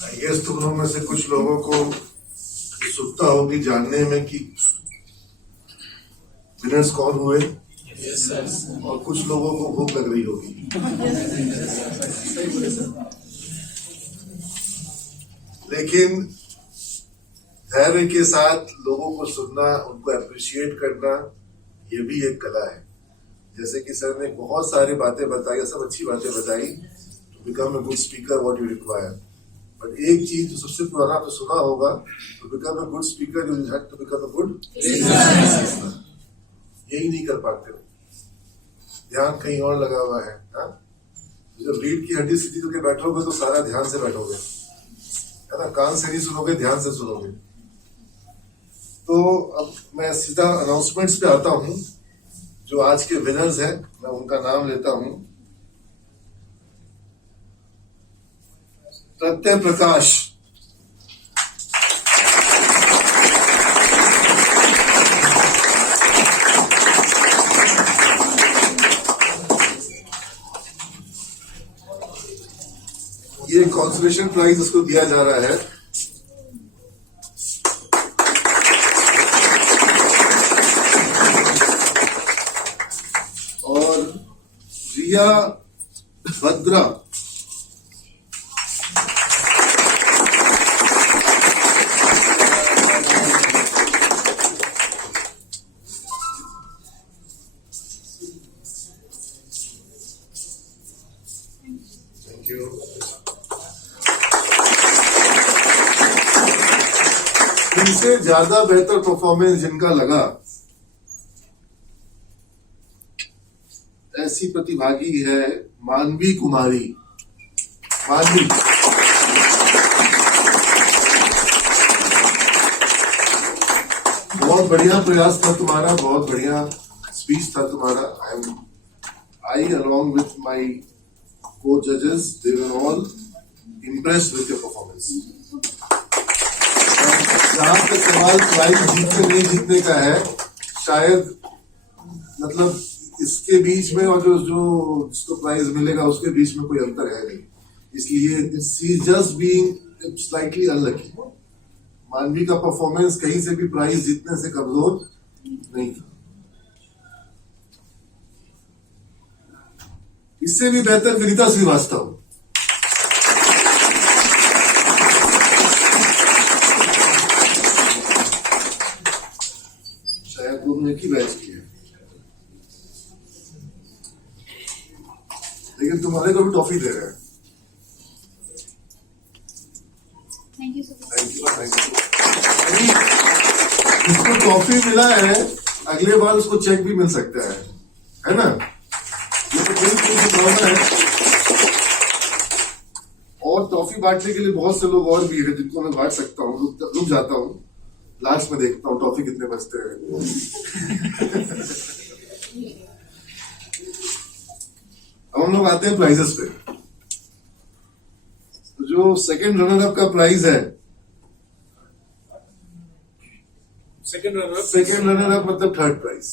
I guess तुम लोग में से कुछ लोगों को उत्सुकता होगी जानने में कि विनर्स कौन हुए। और कुछ लोगों को भूख लग रही होगी। लेकिन धैर्य के साथ लोगों को सुनना, उनको अप्रिशिएट करना, ये भी एक कला है। जैसे कि सर ने बहुत सारी बातें बताई, सब अच्छी बातें बताई। To become a good speaker what you require, but एक चीज जो सबसे पुराना आपने सुना होगा, to become a good speaker you have to become a good listener. यही नहीं कर पाते, ध्यान कहीं और लगा हुआ है। जब रीढ़ की हड्डी सीधी करके बैठोगे तो सारा ध्यान से बैठोगे, है ना। कान से नहीं सुनोगे, ध्यान से सुनोगे। तो अब मैं सीधा अनाउंसमेंट्स पे आता हूं। जो आज के विनर्स हैं मैं उनका नाम लेता हूं। प्रत्यय प्रकाश, ये कॉन्सोलेशन प्राइज उसको दिया जा रहा है। और रिया भद्रा, थैंक यू। इनसे ज्यादा बेहतर परफॉर्मेंस जिनका लगा, ऐसी प्रतिभागी है मानवी कुमारी। मानवी, बहुत बढ़िया प्रयास था तुम्हारा, बहुत बढ़िया स्पीच था तुम्हारा। आई along with my co-judges, they were all impressed with your performance. जहां तक सवाल प्राइज जीतने नहीं जीतने का है, शायद मतलब इसके बीच में और जो जिसको प्राइज मिलेगा उसके बीच में कोई अंतर है नहीं, इसलिए she just being slightly unlucky. मानवी का परफॉर्मेंस कहीं से भी प्राइज जीतने से कमजोर नहीं था। इससे भी बेहतर विनीता श्रीवास्तव। शायद तुमने की बैच की है, लेकिन तुम्हारे को भी टॉफी दे रहे हैं। Thank you. जिसको टॉफी मिला है अगले बार उसको चेक भी मिल सकता है ना। ये तो कोई है। और टॉफी बांटने के लिए बहुत से लोग और भी है जिनको मैं बांट सकता हूँ। रुक जाता हूँ, लास्ट में देखता हूँ टॉफी कितने बचते हैं। अब हम लोग आते हैं प्राइजेस पे। तो जो सेकंड रनर अप का प्राइज है, सेकंड रनर अप मतलब third prize.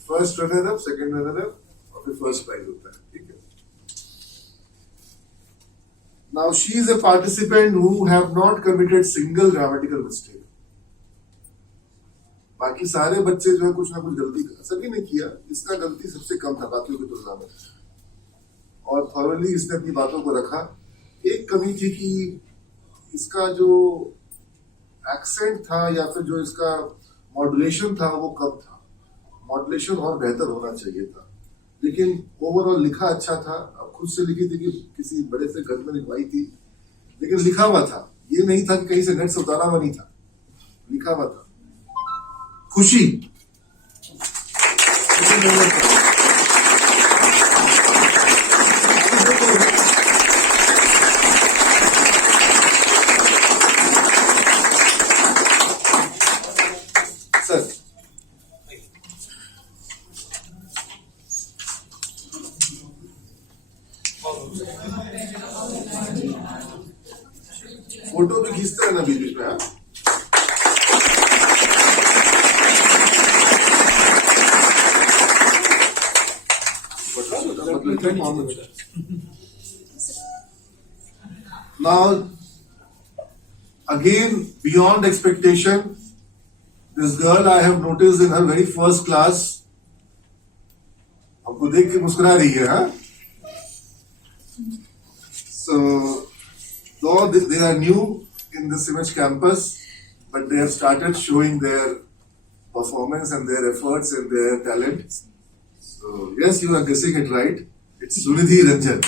First runner up, second runner up और फिर फर्स्ट प्राइज होता है, ठीक है। Now she is a participant who have not committed single grammatical mistake. बाकी सारे बच्चे जो है कुछ ना कुछ गलती, सभी ने किया, इसका गलती सबसे कम था बाकियों की तुलना में। और थॉरली इसने अपनी बातों को रखा। एक कमी थी कि इसका जो एक्सेंट था या फिर जो इसका मॉड्यूलेशन था वो कम था। मॉड्यूलेशन और बेहतर होना चाहिए था, लेकिन ओवरऑल लिखा अच्छा था। अब खुद से लिखी थी कि किसी बड़े से घर में लिखवाई थी, लेकिन लिखा हुआ था। ये नहीं था कि कहीं से नेट से उतारा हुआ नहीं था, लिखा हुआ था। खुशी, सर फोटो भी खींचते हैं ना बीच बीच में। आप Now, again, beyond expectation, this girl I have noticed in her very first class, आपको देख के मुस्कुरा रही है, हाँ? So, though they are new in this image campus, but they have started showing their performance and their efforts and their talent. So, yes, you are guessing it right. It's Sunidhi Ranjan.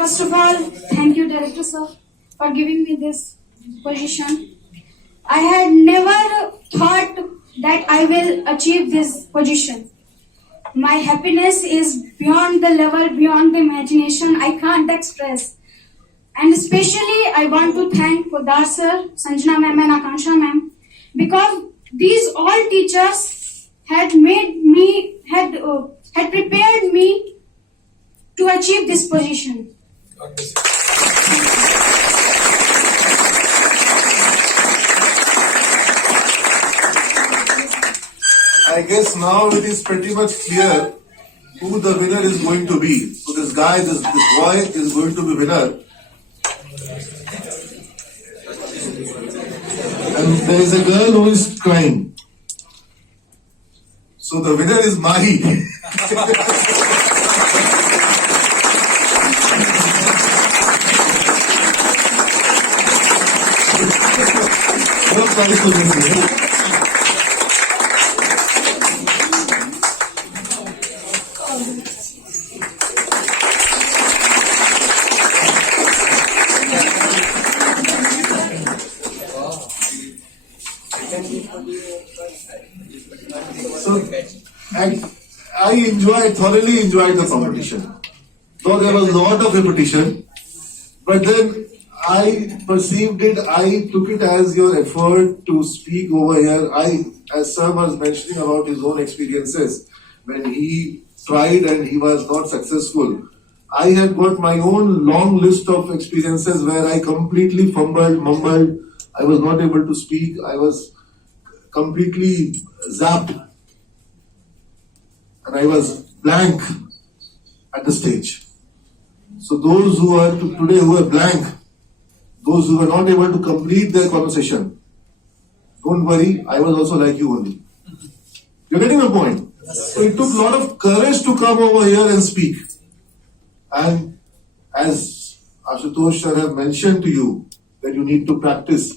First of all, thank you, Director Sir, for giving me this position. I had never thought that I will achieve this position. My happiness is beyond the level, beyond the imagination. I can't express. And especially, I want to thank Poddar Sir, Sanjana Ma'am, and Akansha Ma'am, because these all teachers had made me, had prepared me to achieve this position. I guess now it is pretty much clear who the winner is going to be. So this guy, this boy is going to be winner. And there is a girl who is crying. So the winner is Mahi. बहुत सारी सुनिए So, I thoroughly enjoyed the competition. Though there was a lot of repetition, but then I perceived it, I took it as your effort to speak over here. As Sir was mentioning about his own experiences, when he tried and he was not successful, I had got my own long list of experiences where I completely fumbled, mumbled, I was not able to speak, I was completely zapped, and I was blank at the stage. So those who are today who are blank, those who were not able to complete their conversation, don't worry, I was also like you only. You're getting my point? So it took a lot of courage to come over here and speak. And as Ashutosh sir have mentioned to you, that you need to practice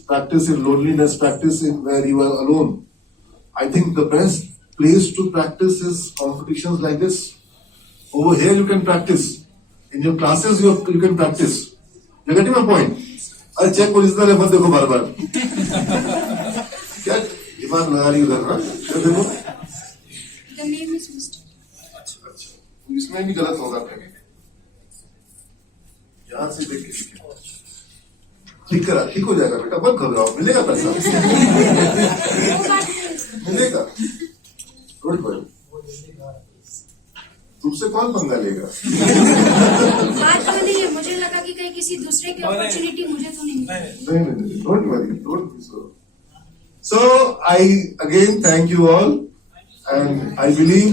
in loneliness, practice in where you are alone. I think the best place to practice is competitions like this. Over here you can practice. In your classes you can practice. You're getting my point? I'll check original है मत देखो बार बार. क्या ईमान लगा रही उधर ना? क्या देखो? The name is Mr. अच्छा. इसमें भी गलत होगा फिर. यहाँ से देख के लिखे. ठीक करा, ठीक हो जाएगा बेटा, मत घबराओ, मिलेगा पैसा. मिलेगा. Don't worry. तुमसे कौन पंगा लेगा? बात तो नहीं है, मुझे लगा कि कहीं किसी दूसरे की अपॉर्चुनिटी मुझे तो नहीं मिली. नहीं, don't worry, don't be so. So I again thank you all, and I believe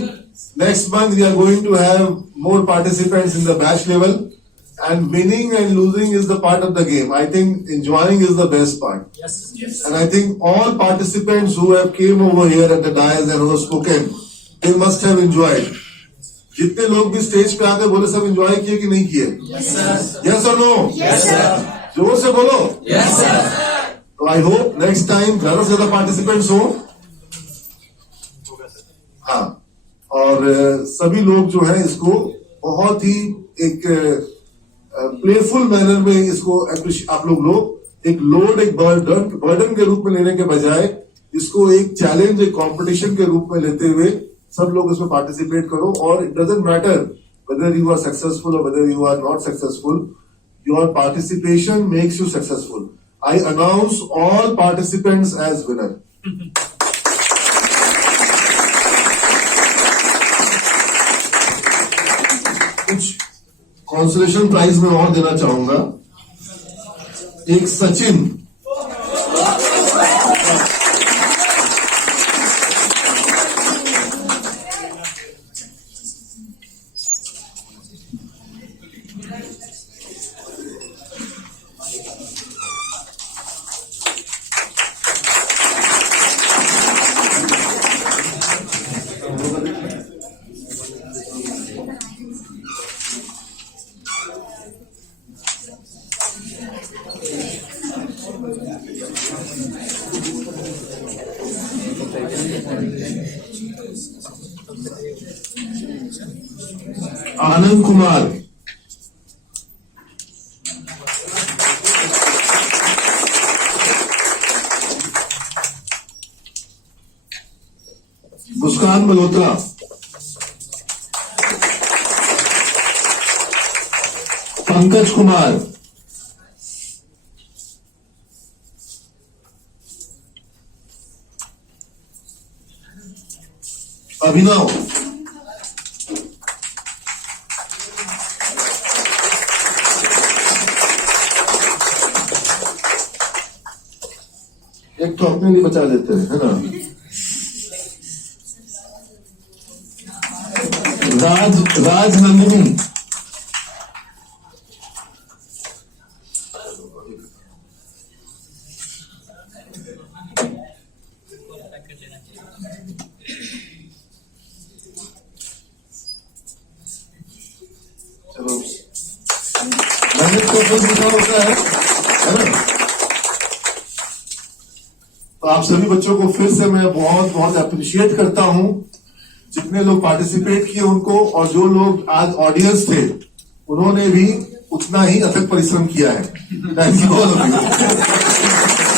next month we are going to have more participants in the batch level. And winning and losing is the part of the game. I think enjoying is the best part. Yes. And I think all participants who have came over here at the dais and who have spoken, they must have enjoyed. जितने लोग भी स्टेज पे आते बोले सब एंजॉय किए कि नहीं किए? Yes or no? Yes, sir. जोर से बोलो. Yes, sir. तो आई होप नेक्स्ट टाइम ज्यादा से ज्यादा पार्टिसिपेंट्स हो. हाँ, और सभी लोग जो है इसको बहुत ही एक प्लेफुल मैनर में इसको आप लोग एक लोड, एक बर्डन के रूप में लेने के बजाय इसको एक चैलेंज, एक कंपटीशन के रूप में लेते हुए सब लोग इसमें पार्टिसिपेट करो. और it doesn't matter whether you are successful or whether you are not successful, your participation makes you successful. I announce all participants as winner. कुछ कॉन्सोलेशन प्राइज में और देना चाहूंगा. एक सचिन, आनंद कुमार, मुस्कान मल्होत्रा, पंकज कुमार, अभिनव, एक तो अपने लिए बचा लेते हैं, है ना. राजनंदिनी, चलो मेहनत को फल मीठा होता है ना. तो आप सभी बच्चों को फिर से मैं बहुत बहुत अप्रिशिएट करता हूं, जितने लोग पार्टिसिपेट किए उनको, और जो लोग आज ऑडियंस थे उन्होंने भी उतना ही अथक परिश्रम किया है. Thank you all of you.